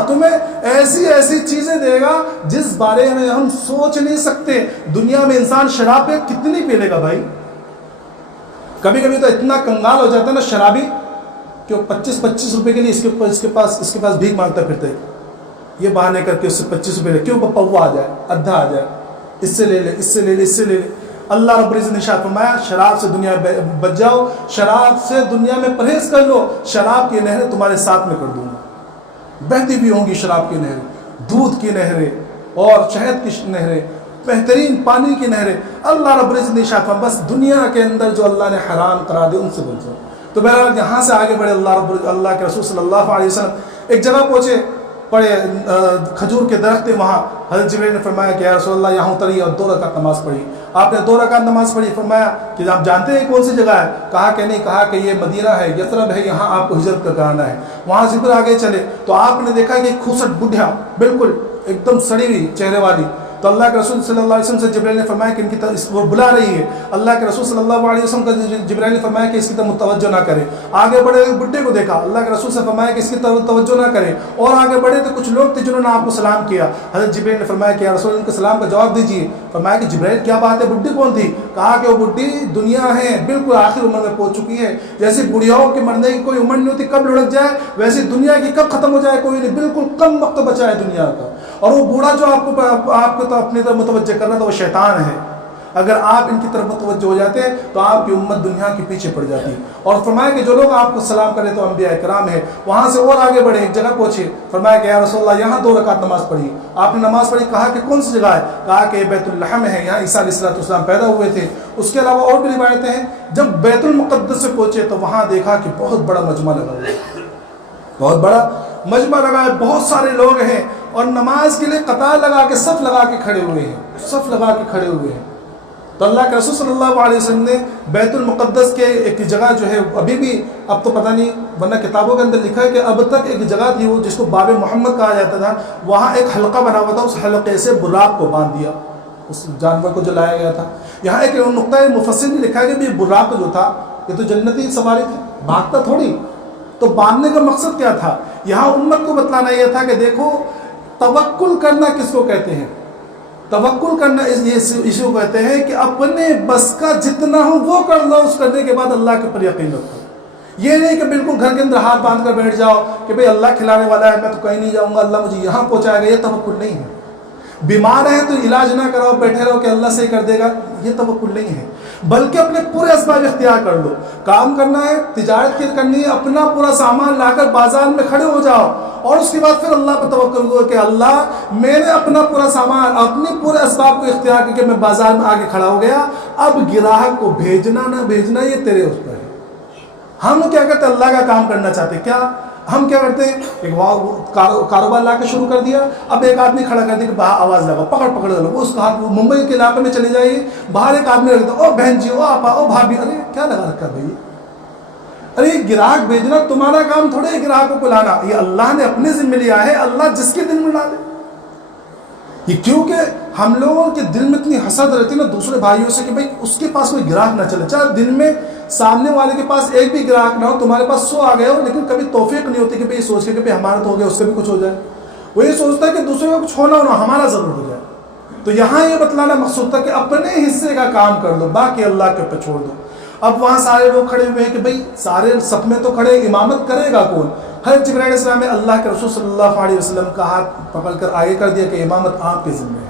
تمہیں ایسی ایسی چیزیں دے گا جس بارے میں ہم سوچ نہیں سکتے۔ دنیا میں انسان شراب کتنی پی لے گا بھائی؟ کبھی کبھی تو اتنا کنگال ہو جاتا ہے نا شرابی کہ وہ 25 روپے کے لیے اس کے پاس بھیک مانگتا پھرتا ہے، یہ بہانے کر کے اس سے 25 روپے لے، کیوں پوا آ جائے، ادھا آ جائے، اس سے لے لے، اس سے لے لے، اس سے لے لے۔ اللہ رب العزت نے ارشاد فرمایا شراب سے دنیا بچ جاؤ، شراب سے دنیا میں پرہیز کر لو، شراب کی نہریں تمہارے ساتھ میں کر دوں گا، بہتی بھی ہوں گی شراب کی نہریں، دودھ کی نہریں اور شہد کی نہریں، بہترین پانی کی نہریں۔ اللہ رب العزت نے ارشاد فرمایا بس دنیا کے اندر جو اللہ نے حرام قرار دے ان سے بچ جاؤ۔ تو بہرحال یہاں سے آگے بڑھے، اللہ کے رسول صلی اللہ علیہ وسلم ایک جگہ پہنچے، پڑے کھجور کے درخت تھے، وہاں حضرت جبریل نے فرمایا کہ یا رسول اللہ یہاں اتریے اور 2 رکعت نماز پڑھی۔ آپ نے 2 رکعت نماز پڑھی، فرمایا کہ آپ جانتے ہیں کون سی جگہ ہے؟ کہا کہ نہیں، کہا کہ یہ مدینہ ہے، یثرب ہے، یہاں آپ کو ہجرت کر آنا ہے۔ وہاں سے پھر آگے چلے تو آپ نے دیکھا کہ ایک خوبصورت بڈھیا، بالکل ایک دم سڑی ہوئی چہرے والی، تو اللہ کے رسول صلی اللہ علیہ وسلم سے جبرائیل نے فرمایا کہ ان کی طرف وہ بلا رہی ہے۔ اللہ کے رسول صلی اللہ علیہ وسلم کا جبرائیل نے فرمایا کہ اس کی طرف متوجہ نہ کرے۔ آگے بڑھے بڈھے کو دیکھا، اللہ کے رسول سے فرمایا کہ اس کی طرف توجہ نہ کرے، اور آگے بڑھے تو کچھ لوگ تھے جنہوں نے آپ کو سلام کیا۔ حضرت جبرائیل نے فرمایا کہ یا رسول ان کے سلام کا جواب دیجیے۔ فرمایا کہ جبرائیل کیا بات ہے، بڈھی کون تھی؟ کہا کہ وہ بڈھی دنیا ہے، بالکل آخر عمر میں پہنچ چکی ہے، جیسے بڑھیاؤں کے مرنے کی کوئی عمر نہیں ہوتی، کب لڑک جائے، ویسے دنیا کی کب ختم ہو جائے کوئی نہیں، بالکل کم وقت بچا ہے دنیا کا۔ اور وہ بوڑھا جو آپ کو تو اپنی طرف متوجہ کرنا تھا، وہ شیطان ہے۔ اگر آپ ان کی طرف متوجہ ہو جاتے تو آپ کی امت دنیا کے پیچھے پڑ جاتی۔ اور فرمایا کہ جو لوگ آپ کو سلام کرے تو انبیاء کرام ہے۔ وہاں سے اور آگے بڑھے، ایک جگہ پہنچے، فرمایا کہ یا رسول اللہ یہاں 2 رکعت نماز پڑھی۔ آپ نے نماز پڑھی، کہا کہ کون سی جگہ ہے؟ کہا کہ بیت الحم ہے، یہاں عیسیٰ علیہ السلام پیدا ہوئے تھے۔ اس کے علاوہ اور بھی روایتیں ہیں۔ جب بیت المقدس سے پہنچے تو وہاں دیکھا کہ بہت بڑا مجمع لگا ہوا ہے، بہت بڑا مجمع لگا ہے، بہت سارے لوگ ہیں، اور نماز کے لیے قطار لگا کے صف لگا کے کھڑے ہوئے ہیں، صف لگا کے کھڑے ہوئے ہیں۔ تو اللہ کے رسول صلی اللہ علیہ وسلم نے بیت المقدس کے ایک جگہ جو ہے ابھی بھی، اب تو پتہ نہیں، ورنہ کتابوں کے اندر لکھا ہے کہ اب تک ایک جگہ تھی وہ جس کو باب محمد کہا جاتا تھا، وہاں ایک حلقہ بنا ہوا تھا، اس حلقے سے براق کو باندھ دیا، اس جانور کو جو لایا گیا تھا۔ یہاں ایک نقطہ مفسر نے لکھا ہے کہ براق جو تھا یہ تو جنتی سواری تھی، بھاگتا تھوڑی، تو باندھنے کا مقصد کیا تھا؟ یہاں امت کو بتلانا یہ تھا کہ دیکھو توکل کرنا کس کو کہتے ہیں، توکل کرنا اسی کو کہتے ہیں کہ اپنے بس کا جتنا ہو وہ کر لو، اس کرنے کے بعد اللہ کے اوپر یقین رکھو۔ یہ نہیں کہ بالکل گھر کے اندر ہاتھ باندھ کر بیٹھ جاؤ کہ بھئی اللہ کھلانے والا ہے، میں تو کہیں نہیں جاؤں گا، اللہ مجھے یہاں پہنچائے گا، یہ توکل نہیں ہے۔ بیمار ہیں تو علاج نہ کراؤ، بیٹھے رہو کہ اللہ صحیح کر دے گا، یہ توکل نہیں ہے، بلکہ اپنے پورے اسباب اختیار کر لو۔ کام کرنا ہے، تجارت کرنی ہے، اپنا پورا سامان لا کر بازار میں کھڑے ہو جاؤ، اور اس کے بعد پھر اللہ پر توکل کرو کہ اللہ میں نے اپنا پورا سامان، اپنے پورے اسباب کو اختیار کر کے میں بازار میں آگے کھڑا ہو گیا، اب گراہک کو بھیجنا نہ بھیجنا یہ تیرے اس پر ہے۔ ہم کیا کرتے ہیں؟ اللہ کا کام کرنا چاہتے ہیں، کیا ہم کیا کرتے ہیں؟ ایک کاروبار لا کے شروع کر دیا، اب ایک آدمی کھڑا کر دیا کہ باہر آواز لگا، پکڑ لو، اس کا ہاتھ ممبئی کے علاقے میں چلے جائیے، باہر ایک آدمی رکھ دو، او بہن جی، او آپا، او بھابھی، ارے کیا لگا رکھا بھائی؟ ارے گراہک بھیجنا تمہارا کام تھوڑے ہے، گراہک کو لانا یہ اللہ نے اپنے ذمہ لیا ہے، اللہ جس کے دل میں لا دے۔ یہ کیونکہ ہم لوگوں کے دل میں اتنی حسد رہتی ہے نا دوسرے بھائیوں سے کہ بھائی اس کے پاس کوئی گراہک نہ چلے، چاہے دن میں سامنے والے کے پاس ایک بھی گراہک نہ ہو، تمہارے پاس 100 آ گئے ہو، لیکن کبھی توفیق نہیں ہوتی کہ بھئی یہ سوچ کے کہ بھئی ہمارا تو ہو گیا، اس کا بھی کچھ ہو جائے۔ وہ یہ سوچتا ہے کہ دوسرے کا کچھ ہونا ہمارا ضرور ہو جائے۔ تو یہاں یہ بتلانا مقصود تھا کہ اپنے حصے کا کام کر لو، باقی اللہ کے اوپر چھوڑ دو۔ اب وہاں سارے لوگ کھڑے ہوئے ہیں کہ بھئی سارے صف میں تو کھڑے، امامت کرے گا کون؟ حضرت جبرائیل علیہ السلام نے اللہ کے رسول صلی اللہ علیہ وسلم کا ہاتھ پکڑ کر آگے کر دیا کہ امامت آپ کے ذمہ ہے۔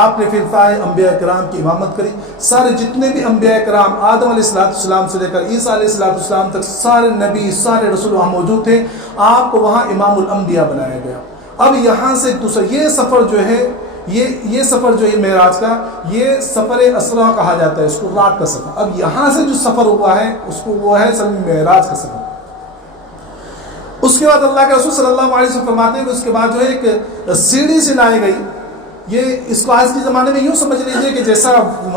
آپ نے پھر سارے انبیاء کرام کی امامت کری، سارے جتنے بھی انبیاء کرام آدم علیہ السلام سے لے کر عیسیٰ علیہ السلام تک سارے نبی سارے رسول وہاں موجود تھے، آپ کو وہاں امام الانبیاء بنایا گیا۔ اب یہاں سے دوسرا یہ سفر جو ہے، یہ سفر جو ہے معراج کا، یہ سفر اسرا کہا جاتا ہے اس کو، رات کا سفر۔ اب یہاں سے جو سفر ہوا ہے اس کو وہ ہے معراج کا سفر۔ اس کے بعد اللہ کے رسول صلی اللہ علیہ وسلم فرماتے ہیں کہ اس کے بعد جو ہے ایک سیڑھی سے لائی گئی، یہ اس کو آج کے زمانے میں یوں سمجھ لیجیے کہ جیسا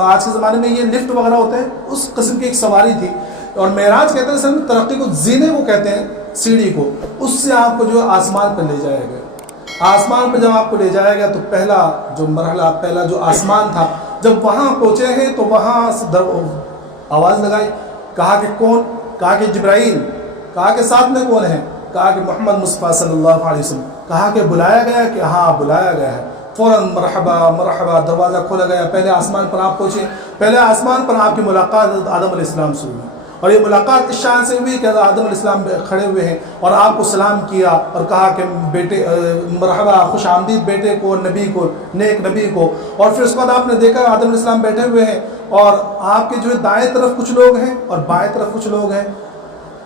آج کے زمانے میں یہ لفٹ وغیرہ ہوتے ہیں، اس قسم کی ایک سواری تھی۔ اور معراج کہتے ہیں سر ترقی کو، زینے کو کہتے ہیں سیڑھی کو، اس سے آپ کو جو آسمان پر لے جایا گیا۔ آسمان پہ جب آپ کو لے جایا گیا تو پہلا جو مرحلہ، پہلا جو آسمان تھا، جب وہاں پہنچے ہیں تو وہاں سے آواز لگائی، کہا کہ کون؟ کہا کہ جبرائیل۔ کہا کہ ساتھ میں کون ہے؟ کہا کہ محمد مصطفیٰ صلی اللہ علیہ وسلم۔ کہا کہ بلایا گیا؟ کہ ہاں بلایا گیا ہے۔ فوراً مرحبا مرحبا دروازہ کھولا گیا، پہلے آسمان پر آپ پہنچے، پہلے آسمان پر آپ کی ملاقات آدم علیہ السلام سے ہوئی، اور یہ ملاقات اس شان سے ہوئی کہ آدم علیہ السلام کھڑے ہوئے ہیں اور آپ کو سلام کیا اور کہا کہ بیٹے مرحبا، خوش آمدید بیٹے کو، نبی کو، نیک نبی کو۔ اور پھر اس کے بعد آپ نے دیکھا آدم علیہ السلام بیٹھے ہوئے ہیں اور آپ کے جو ہے دائیں طرف کچھ لوگ ہیں اور بائیں طرف کچھ لوگ ہیں۔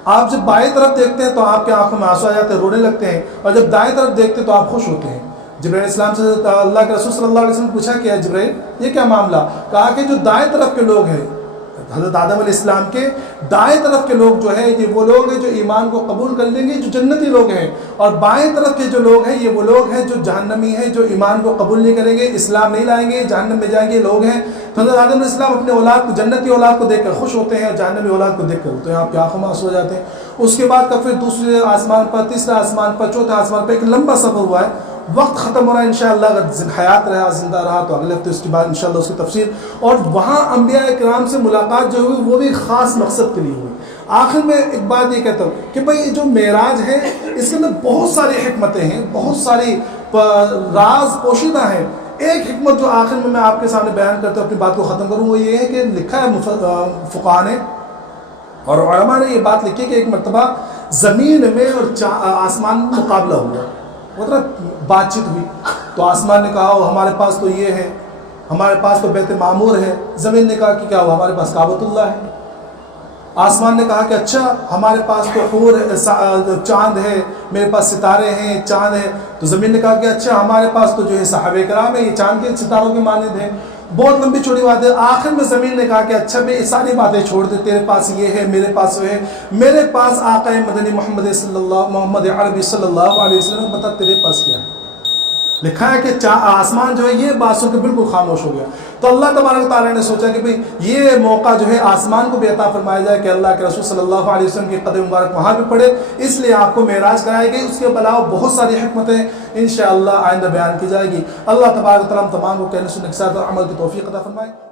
آپ جب بائیں طرف دیکھتے ہیں تو آپ کے آنکھوں میں آنسو آ جاتے ہیں، رونے لگتے ہیں، اور جب دائیں طرف دیکھتے ہیں تو آپ خوش ہوتے ہیں۔ جبرائیل علیہ السلام سے اللہ کے رسول صلی اللہ علیہ وسلم نے پوچھا کہ جبرائیل یہ کیا معاملہ؟ کہا کہ جو دائیں طرف کے لوگ ہیں، حضرت آدم علیہ السلام کے دائیں طرف کے لوگ جو ہے یہ وہ لوگ ہیں جو ایمان کو قبول کر لیں گے، جو جنتی لوگ ہیں، اور بائیں طرف کے جو لوگ ہیں یہ وہ لوگ ہیں جو جہنمی ہیں، جو ایمان کو قبول نہیں کریں گے، اسلام نہیں لائیں گے، جہنم میں جائیں گے لوگ ہیں۔ تو حضرت آدم علیہ السلام اپنے اولاد کو، جنتی اولاد کو دیکھ کر خوش ہوتے ہیں، اور جہنمی اولاد کو دیکھ کر تو آپ کی آنکھوں میں آنسو ہو جاتے ہیں۔ اس کے بعد کا پھر دوسرے آسمان پر، تیسرے آسمان پر، چوتھے آسمان پر ایک لمبا سفر ہوا ہے۔ وقت ختم ہو رہا ہے، انشاءاللہ اگر حیات رہا، زندہ رہا تو اگلے ہفتے اس کے بعد انشاءاللہ اس کی تفسیر۔ اور وہاں انبیاء کرام سے ملاقات جو ہوئی وہ بھی خاص مقصد کے لیے ہوئی۔ آخر میں ایک بات یہ کہتا ہوں کہ بھائی جو معراج ہے اس کے اندر بہت ساری حکمتیں ہیں، بہت ساری راز پوشیدہ ہیں۔ ایک حکمت جو آخر میں آپ کے سامنے بیان کرتے ہوئے اپنی بات کو ختم کروں وہ یہ ہے کہ لکھا ہے فقہاء نے اور علماء نے یہ بات لکھی کہ ایک مرتبہ زمین میں اور آسمان میں مقابلہ ہوا، مطلب بات چیت ہوئی، تو آسمان نے کہا ہمارے پاس تو یہ ہے، ہمارے پاس تو بیت معمور ہے۔ زمین نے کہا کہ کیا ہوا؟ ہمارے پاس کعبۃ اللہ ہے۔ آسمان نے کہا کہ اچھا ہمارے پاس تو حور چاند ہے، میرے پاس ستارے ہیں، چاند ہے۔ تو زمین نے کہا کہ اچھا ہمارے پاس تو جو ہے صحابہ کرام ہے، یہ چاند کے ستاروں کے مانند ہیں۔ بہت لمبی چوڑی بات ہے۔ آخر میں زمین نے کہا کہ اچھا میں یہ ساری باتیں چھوڑ دے، تیرے پاس یہ ہے، میرے پاس وہ ہے، میرے پاس آقا مدنی محمد عربی صلی اللہ علیہ وسلم، بتا تیرے پاس کیا ہے؟ لکھا ہے کہ آسمان جو ہے یہ بات سن کے بالکل خاموش ہو گیا۔ تو اللہ تبارک تعالیٰ نے سوچا کہ بھئی یہ موقع جو ہے آسمان کو بھی عطا فرمایا جائے کہ اللہ کے رسول صلی اللہ علیہ وسلم کی قدم مبارک وہاں بھی پڑے، اس لیے آپ کو معراج کرائی گئی۔ اس کے علاوہ بہت ساری حکمتیں انشاءاللہ آئندہ بیان کی جائے گی۔ اللہ تبارک تعالیٰ تمام کو کہنے سننے کے ساتھ عمل کی توفیق عطا فرمائے۔